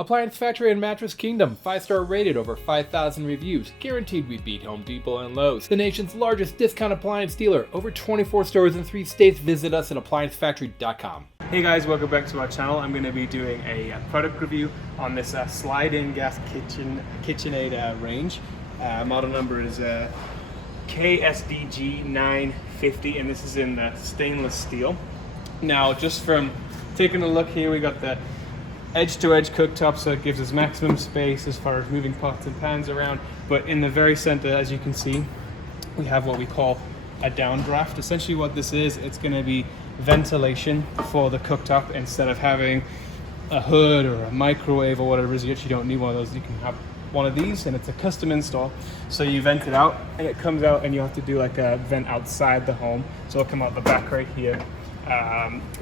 Appliance Factory and Mattress Kingdom, 5-star rated, over 5,000 reviews, guaranteed we beat Home Depot and Lowe's. The nation's largest discount appliance dealer, over 24 stores in 3 states. Visit us at appliancefactory.com. Hey guys, welcome back to our channel. I'm going to be doing a product review on this slide-in gas Kitchenaid range. Model number is KSDG 950, and this is in stainless steel. Now, just from taking a look here, we got the edge-to-edge cooktop, so it gives us maximum space as far as moving pots and pans around. But in the very center, as you can see, we have what we call a downdraft. Essentially what this is, it's going to be ventilation for the cooktop. Instead of having a hood or a microwave or whatever it is, you actually don't need one of those. You can have one of these, and it's a custom install. So you vent it out, and it comes out, and you have to do like a vent outside the home. So it'll come out the back right here.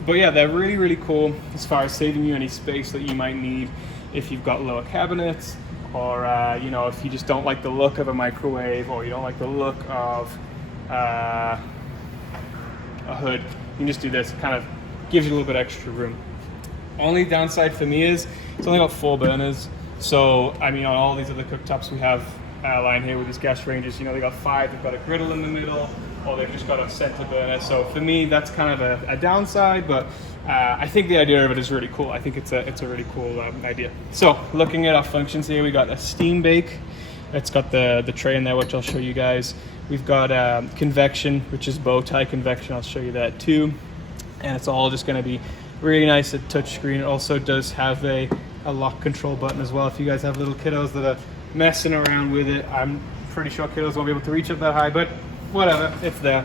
But yeah, they're really cool as far as saving you any space that you might need if you've got lower cabinets, or you know, if you just don't like the look of a microwave, or you don't like the look of a hood. You can just do this. It kind of gives you a little bit extra room. Only downside for me is it's only got 4 burners. So I mean, on all these other cooktops we have line here with these gas ranges, you know, they got 5. They've got a griddle in the middle, or they've just got a center burner. So for me, that's kind of a downside, but I think the idea of it is really cool. I think it's a really cool idea. So looking at our functions here, we got a steam bake. It's got the tray in there, which I'll show you guys. We've got convection, which is bow tie convection. I'll show you that too. And it's all just going to be really nice at touchscreen. It also does have a lock control button as well. If you guys have little kiddos that are messing around with it, I'm pretty sure kiddos won't be able to reach up that high, but whatever, it's there.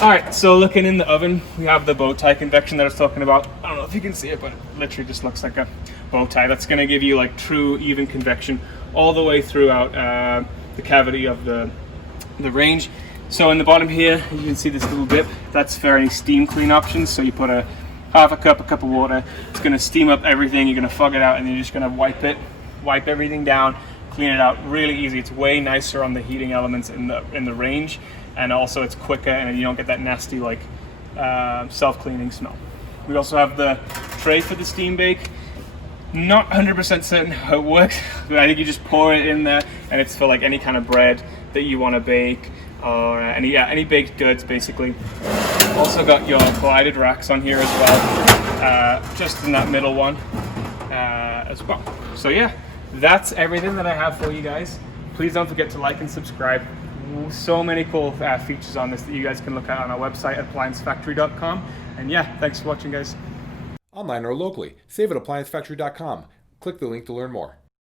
All right, so looking in the oven, we have the bow tie convection that I was talking about. I don't know if you can see it, but it literally just looks like a bow tie. That's going to give you like true even convection all the way throughout the cavity of the range. So in the bottom here, you can see this little dip. That's for any steam clean options. So you put half a cup of water. It's going to steam up everything. You're going to fog it out, and then you're just going to wipe everything down, clean it out. Really easy. It's way nicer on the heating elements in the range, and also it's quicker, and you don't get that nasty like self-cleaning smell. We also have the tray for the steam bake. Not 100% certain how it works, but I think you just pour it in there, and it's for like any kind of bread that you want to bake, or any baked goods basically. Also got your glided racks on here as well, just in that middle one as well. So yeah, that's everything that I have for you guys. Please don't forget to like and subscribe. So many cool features on this that you guys can look at on our website at appliancefactory.com. And yeah, thanks for watching, guys. Online or locally, save at appliancefactory.com. Click the link to learn more.